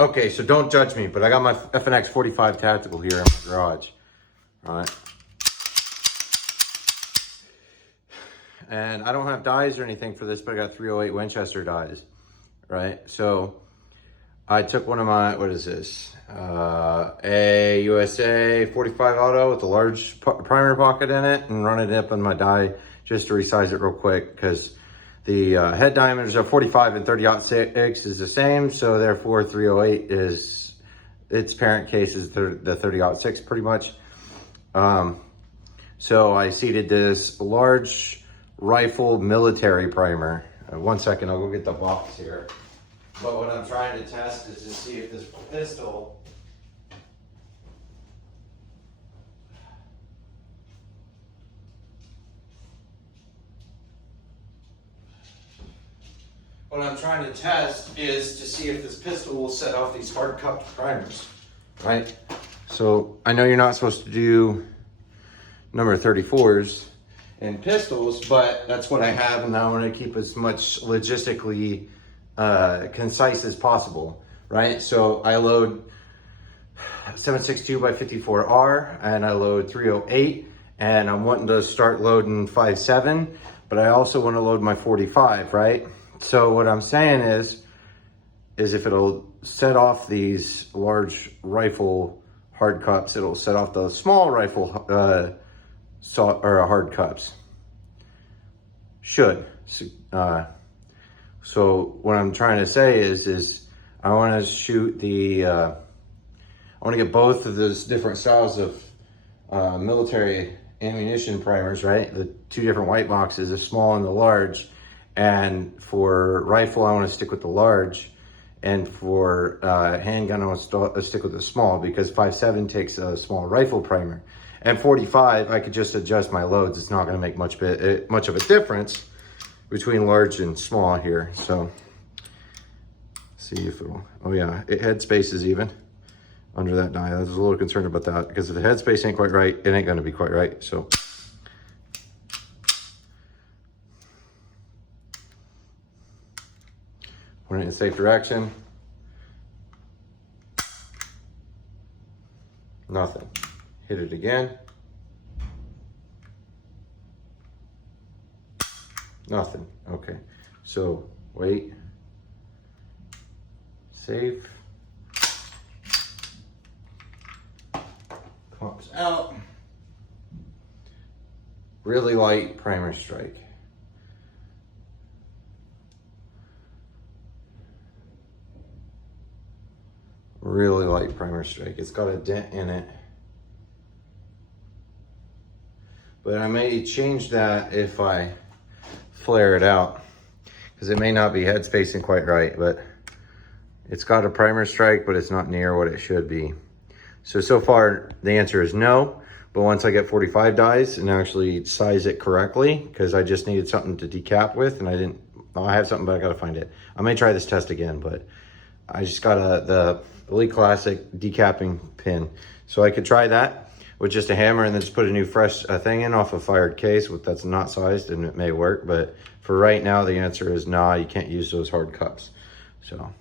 Okay, so don't judge me, but I got my FNX 45 Tactical here in my garage, all right? And I don't have dies or anything for this, but I got 308 Winchester dies, right? So I took one of my, what is this? A USA 45 Auto with a large primer pocket in it, and run it up on my die just to resize it real quick, because the head diameters of 45 and 30-06 is the same, so therefore 308 is, its parent case is the 30-06 pretty much. So I seeded this large rifle military primer. One second, I'll go get the box here. But what I'm trying to test is to see if this pistol will set off these hard cupped primers, right? So I know you're not supposed to do number 34s in pistols, but that's what I have, and I want to keep as much logistically concise as possible, right? So I load 7.62 by 54R, and I load 308, and I'm wanting to start loading 5.7, but I also want to load my 45, right? So what I'm saying is if it'll set off these large rifle hard cups, it'll set off the small rifle hard cups. Should. So what I'm trying to say is I want to shoot the, I want to get both of those different styles of military ammunition primers, right? The two different white boxes, the small and the large. And for rifle, I want to stick with the large. And for handgun, I want to stick with the small, because 5.7 takes a small rifle primer. And 45, I could just adjust my loads. It's not going to make much of a difference between large and small here. So see if it'll, oh yeah, head space is even under that die. I was a little concerned about that, because if the head space ain't quite right, it ain't going to be quite right. So put it in a safe direction. Nothing. Hit it again. Nothing. Okay. So wait. Safe. Pops out. Really light primer strike. Really light primer strike. It's got a dent in it. But I may change that if I flare it out, because it may not be head spacing quite right, but it's got a primer strike, but it's not near what it should be. So far the answer is no, but once I get 45 dies and actually size it correctly, because I just needed something to decap with, and I have something, but I gotta find it. I may try this test again, but I just got the Elite Classic decapping pin. So I could try that with just a hammer and then just put a new fresh thing in off a fired case that's not sized, and it may work. But for right now, the answer is nah, you can't use those hard cups. So